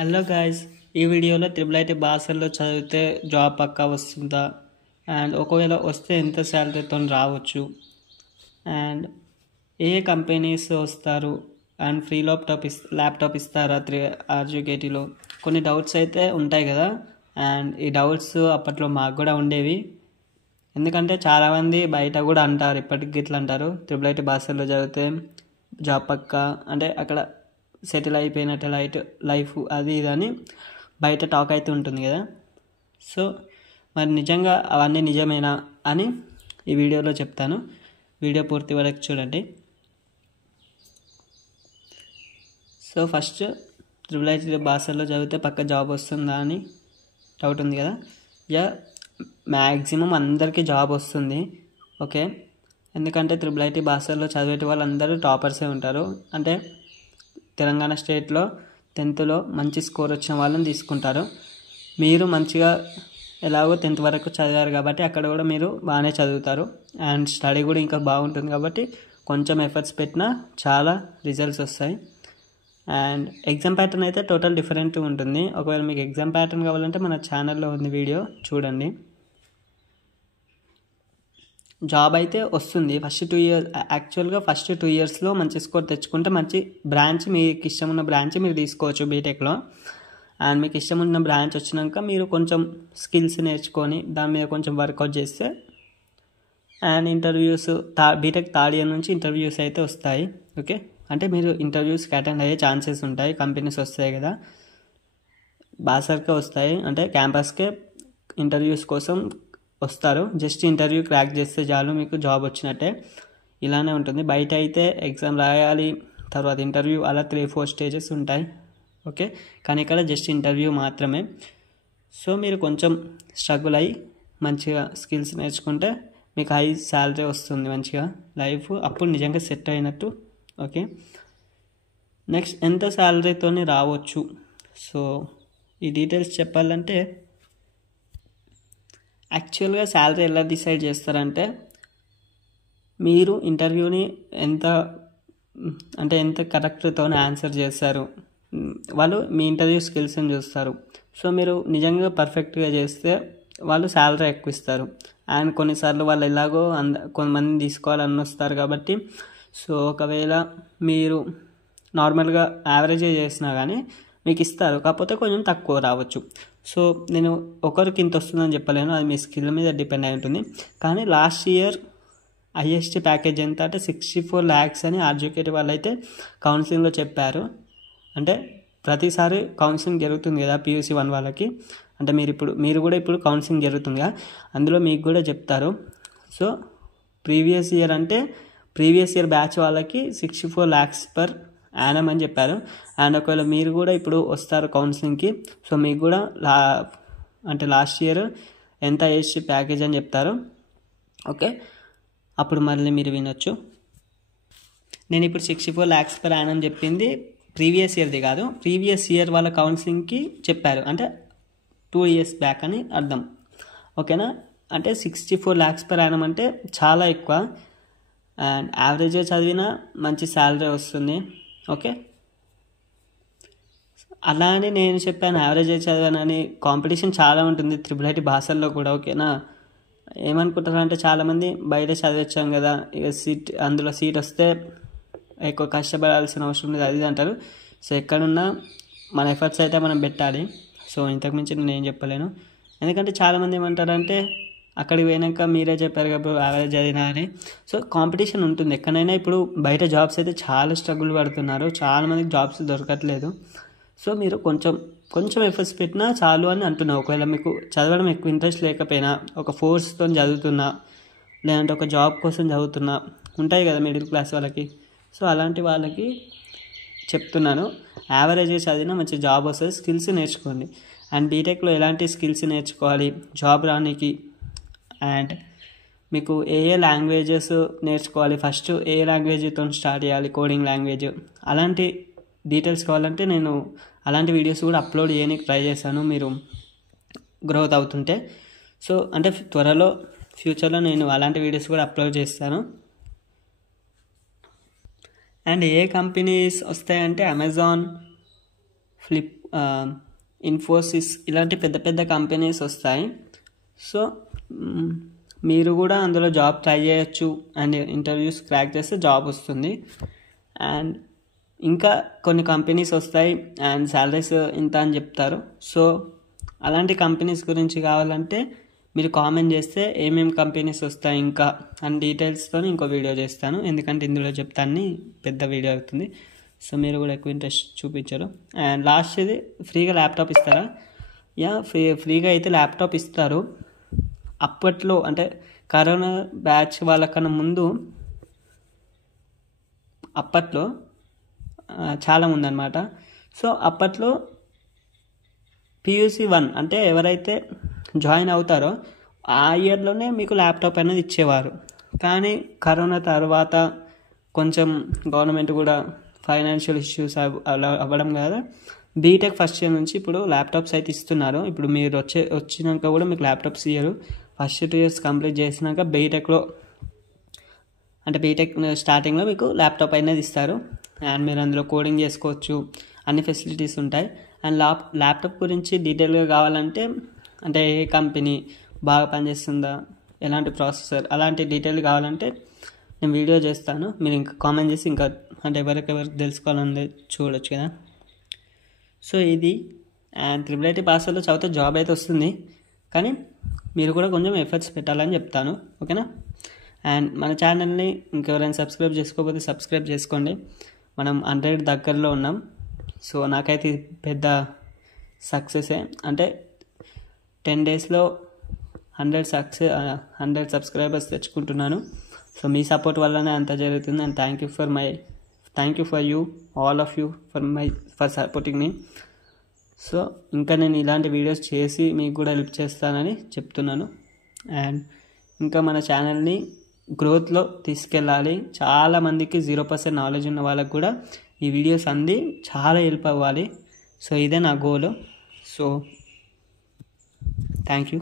Hello guys, ఈ వీడియోలో triple IT భాషల్లో చదివితే జాబ్ పక్కా వస్తుందా, అండ్ ఒకవేళ వస్తే ఎంత శాలరీతో రావచ్చు, అండ్ ఏ కంపెనీస్ వస్తారు, అండ్ ఫ్రీ ల్యాప్టాప్ ఇస్తారా ఆర్జీకేటీలో. కొన్ని డౌట్స్ అయితే ఉంటాయి కదా, అండ్ ఈ డౌట్స్ అప్పట్లో మాకు కూడా ఉండేవి. ఎందుకంటే చాలామంది బయట కూడా అంటారు, ఇప్పటికి ఇట్లా అంటారు, త్రిబుల్ ఐటీ భాషల్లో చదివితే జాబ్ పక్కా, అంటే అక్కడ సెటిల్ అయిపోయినట్టు లైఫ్ అది ఇది అని బయట టాక్ అయితే ఉంటుంది కదా. సో మరి నిజంగా అవన్నీ నిజమేనా అని ఈ వీడియోలో చెప్తాను. వీడియో పూర్తి వరకు చూడండి. సో ఫస్ట్, త్రిబుల్ ఐటీ భాషల్లో చదివితే పక్క జాబ్ వస్తుందా అని డౌట్ ఉంది కదా. మ్యాక్సిమం అందరికీ జాబ్ వస్తుంది, ఓకే. ఎందుకంటే త్రిబుల్ ఐటీ భాషల్లో చదివేటి వాళ్ళందరూ టాపర్సే ఉంటారు. అంటే తెలంగాణ స్టేట్లో 10th మంచి స్కోర్ వచ్చిన వాళ్ళని తీసుకుంటారు. మీరు మంచిగా ఎలాగో 10th వరకు చదివారు కాబట్టి అక్కడ కూడా మీరు బాగానే చదువుతారు, అండ్ స్టడీ కూడా ఇంకా బాగుంటుంది కాబట్టి కొంచెం ఎఫర్ట్స్ పెట్టినా చాలా రిజల్ట్స్ వస్తాయి. అండ్ ఎగ్జామ్ ప్యాటర్న్ అయితే టోటల్ డిఫరెంట్ ఉంటుంది. ఒకవేళ మీకు ఎగ్జామ్ ప్యాటర్న్ కావాలంటే మన ఛానల్లో ఉంది, వీడియో చూడండి. జాబ్ అయితే వస్తుంది ఫస్ట్ 2 years. యాక్చువల్గా ఫస్ట్ 2 yearsలో మంచి స్కోర్ తెచ్చుకుంటే మంచి బ్రాంచ్, మీకు ఇష్టం ఉన్న బ్రాంచ్ మీరు తీసుకోవచ్చు బీటెక్లో. అండ్ మీకు ఇష్టం ఉన్న బ్రాంచ్ వచ్చినాక మీరు కొంచెం స్కిల్స్ నేర్చుకొని దాని మీద కొంచెం వర్కౌట్ చేస్తే, and interviews BTech 3rd year నుంచి ఇంటర్వ్యూస్ అయితే వస్తాయి, ఓకే. అంటే మీరు ఇంటర్వ్యూస్కి అటెండ్ అయ్యే ఛాన్సెస్ ఉంటాయి. కంపెనీస్ వస్తాయి కదా, బాసర్కే వస్తాయి, అంటే క్యాంపస్కే ఇంటర్వ్యూస్ కోసం వస్తారు. జస్ట్ ఇంటర్వ్యూ క్రాక్ చేస్తే చాలు, మీకు జాబ్ వచ్చినట్టే. ఇలానే ఉంటుంది. బయట అయితే ఎగ్జామ్ రాయాలి, తర్వాత ఇంటర్వ్యూ, అలా 3-4 స్టేజెస్ ఉంటాయి, ఓకే. కానీ ఇక్కడ జస్ట్ ఇంటర్వ్యూ మాత్రమే. సో మీరు కొంచెం స్ట్రగుల్ అయ్యి మంచిగా స్కిల్స్ నేర్చుకుంటే మీకు హై శాలరీ వస్తుంది, మంచిగా లైఫ్ అప్పుడు నిజంగా సెట్ అయినట్టు, ఓకే. నెక్స్ట్, ఎంత శాలరీతో రావచ్చు. సో ఈ డీటెయిల్స్ చెప్పాలంటే, యాక్చువల్గా శాలరీ ఎలా డిసైడ్ చేస్తారంటే, మీరు ఇంటర్వ్యూని ఎంత కరెక్ట్తో ఆన్సర్ చేస్తారు, వాళ్ళు మీ ఇంటర్వ్యూ స్కిల్స్ని చూస్తారు. సో మీరు నిజంగా పర్ఫెక్ట్గా చేస్తే వాళ్ళు శాలరీ ఎక్కువ ఇస్తారు. అండ్ కొన్నిసార్లు వాళ్ళు ఎలాగో కొంతమంది తీసుకోవాలని వస్తారు కాబట్టి, సో ఒకవేళ మీరు నార్మల్గా యావరేజ్గా చేసినా కానీ మీకు ఇస్తారు, కాకపోతే కొంచెం తక్కువ రావచ్చు. సో నేను ఒకరికి ఇంత వస్తుందని చెప్పలేను, అది మీ స్కిల్ మీద డిపెండ్ అయి ఉంటుంది. కానీ లాస్ట్ ఇయర్ హైయెస్ట్ ప్యాకేజ్ ఎంత అంటే 64 lakhs అని ఆర్జీకేటీ వాళ్ళు అయితే కౌన్సిలింగ్లో చెప్పారు. అంటే ప్రతిసారి కౌన్సిలింగ్ జరుగుతుంది కదా PUC 1 వాళ్ళకి, అంటే మీరు కూడా ఇప్పుడు కౌన్సిలింగ్ జరుగుతుంది కదా, అందులో మీకు కూడా చెప్తారు. సో ప్రీవియస్ ఇయర్ బ్యాచ్ వాళ్ళకి 64 lakhs per annum అని చెప్పారు. అండ్ ఒకవేళ మీరు కూడా ఇప్పుడు వస్తారు కౌన్సిలింగ్కి, సో మీకు కూడా లాస్ట్ ఇయర్ ఎంత హైయెస్ట్ ప్యాకేజ్ అని చెప్తారు, ఓకే. అప్పుడు మళ్ళీ మీరు వినొచ్చు. నేను ఇప్పుడు 64 lakhs per annum చెప్పింది ప్రీవియస్ ఇయర్ది కాదు, ప్రీవియస్ ఇయర్ వాళ్ళ కౌన్సిలింగ్కి చెప్పారు, అంటే 2 years బ్యాక్ అని అర్థం, ఓకేనా. అంటే 64 lakhs per annum అంటే చాలా ఎక్కువ. అండ్ యావరేజ్గా చదివినా మంచి శాలరీ వస్తుంది, ఓకే. అలా అని నేను చెప్పాను యావరేజ్ చదివానని, కాంపిటీషన్ చాలా ఉంటుంది త్రిబుల్ ఐటీ భాషల్లో కూడా, ఓకేనా. ఏమనుకుంటారు అంటే చాలామంది బయట చదివచ్చాం కదా, ఇక అందులో సీట్ వస్తే ఎక్కువ కష్టపడాల్సిన అవసరం లేదు, అది అంటారు. సో ఎక్కడున్నా మన ఎఫర్ట్స్ అయితే మనం పెట్టాలి. సో ఇంతకుమించి నేను ఏం చెప్పలేను. ఎందుకంటే చాలామంది ఏమంటారంటే అక్కడికి పోయినాక మీరే చెప్పారు కదా యావరేజ్ చదివినా అని. సో కాంపిటీషన్ ఉంటుంది ఎక్కడైనా. ఇప్పుడు బయట జాబ్స్ అయితే చాలా స్ట్రగుల్ పడుతున్నారు, చాలామందికి జాబ్స్ దొరకట్లేదు. సో మీరు కొంచెం ఎఫర్ట్స్ పెట్టినా చాలు అని అంటున్నా. ఒకవేళ మీకు చదవడం ఎక్కువ ఇంట్రెస్ట్ లేకపోయినా, ఒక ఫోర్స్తో చదువుతున్నా, లేదంటే ఒక జాబ్ కోసం చదువుతున్నా, ఉంటాయి కదా మిడిల్ క్లాస్ వాళ్ళకి. సో అలాంటి వాళ్ళకి చెప్తున్నాను, యావరేజ్ చదివినా మంచి జాబ్ వస్తుంది, స్కిల్స్ నేర్చుకోండి. అండ్ బీటెక్లో ఎలాంటి స్కిల్స్ నేర్చుకోవాలి జాబ్ రానికి, అండ్ మీకు ఏ లాంగ్వేజెస్ నేర్చుకోవాలి, ఫస్ట్ ఏ లాంగ్వేజ్తో స్టార్ట్ చేయాలి, కోడింగ్ లాంగ్వేజ్, అలాంటి డీటెయిల్స్ కావాలంటే నేను అలాంటి వీడియోస్ కూడా అప్లోడ్ చేయడానికి ట్రై చేశాను, మీరు గ్రోత్ అవుతుంటే. సో అంటే త్వరలో ఫ్యూచర్లో నేను అలాంటి వీడియోస్ కూడా అప్లోడ్ చేస్తాను. అండ్ ఏ కంపెనీస్ వస్తాయంటే అమెజాన్, ఇన్ఫోసిస్ ఇలాంటి పెద్ద పెద్ద కంపెనీస్ వస్తాయి. సో మీరు కూడా అందులో జాబ్ ట్రై చేయొచ్చు అండ్ ఇంటర్వ్యూస్ క్రాక్ చేస్తే జాబ్ వస్తుంది. అండ్ ఇంకా కొన్ని కంపెనీస్ వస్తాయి అండ్ శాలరీస్ ఇంత అని చెప్తారు. సో అలాంటి కంపెనీస్ గురించి కావాలంటే మీరు కామెంట్ చేస్తే ఏమేమి కంపెనీస్ వస్తాయి ఇంకా అని డీటెయిల్స్తో ఇంకో వీడియో చేస్తాను. ఎందుకంటే ఇందులో చెప్తాను పెద్ద వీడియో అవుతుంది. సో మీరు కూడా ఎక్కువ ఇంట్రెస్ట్ చూపించారు. అండ్ లాస్ట్ ఇది ఫ్రీగా ల్యాప్టాప్ ఇస్తారా? ఫ్రీగా అయితే ల్యాప్టాప్ ఇస్తారు. అప్పట్లో అంటే కరోనా బ్యాచ్ వాళ్ళకన్నా ముందు అప్పట్లో చాలా ఉందన్నమాట. సో అప్పట్లో PUC 1 అంటే ఎవరైతే జాయిన్ అవుతారో ఆ ఇయర్లోనే మీకు ల్యాప్టాప్ అనేది ఇచ్చేవారు. కానీ కరోనా తర్వాత కొంచెం గవర్నమెంట్ కూడా ఫైనాన్షియల్ ఇష్యూస్ అవ్వడం కదా, బీటెక్ ఫస్ట్ ఇయర్ నుంచి ఇప్పుడు ల్యాప్టాప్స్ అయితే ఇస్తున్నారు. ఇప్పుడు మీరు వచ్చినాక కూడా మీకు ల్యాప్టాప్స్ ఇయ్యరు. ఫస్ట్ 2 years కంప్లీట్ చేసినాక బీటెక్లో అంటే బీటెక్ స్టార్టింగ్లో మీకు ల్యాప్టాప్ అనేది ఇస్తారు. అండ్ మీరు అందులో కోడింగ్ చేసుకోవచ్చు, అన్ని ఫెసిలిటీస్ ఉంటాయి. అండ్ ల్యాప్టాప్ గురించి డీటెయిల్గా కావాలంటే అంటే ఏ కంపెనీ బాగా పనిచేస్తుందా, ఎలాంటి ప్రాసెసర్, అలాంటి డీటెయిల్ కావాలంటే నేను వీడియో చేస్తాను. మీరు ఇంకా కామెంట్ చేసి ఇంకా అంటే ఎవరికి తెలుసుకోవాలని చూడొచ్చు కదా. సో ఇది అండ్ IIIT పాస్ అవుతే చదివితే జాబ్ అయితే వస్తుంది. కానీ మీరు కూడా కొంచెం ఎఫర్ట్స్ పెట్టాలని చెప్తాను, ఓకేనా. అండ్ మన ఛానల్ని ఇంకెవరైనా సబ్స్క్రైబ్ చేసుకోకపోతే సబ్స్క్రైబ్ చేసుకోండి. మనం 100 దగ్గరలో ఉన్నాం. సో నాకైతే పెద్ద సక్సెసే. అంటే 10 daysలో 100 సబ్స్క్రైబర్స్ తెచ్చుకుంటున్నాను. సో మీ సపోర్ట్ వల్లనే అంత జరుగుతుంది. And thank you for you all of you for supporting me. So ఇంకా నేను ఇలాంటి వీడియోస్ చేసి మీకు కూడా హెల్ప్ చేస్తానని చెప్తున్నాను. అండ్ ఇంకా మన ఛానల్ని గ్రోత్లో తీసుకెళ్ళాలి. చాలామందికి 0% నాలెడ్జ్ ఉన్న వాళ్ళకు కూడా ఈ వీడియోస్ అంది చాలా హెల్ప్ అవ్వాలి. సో ఇదే నా గోల్. So thank you.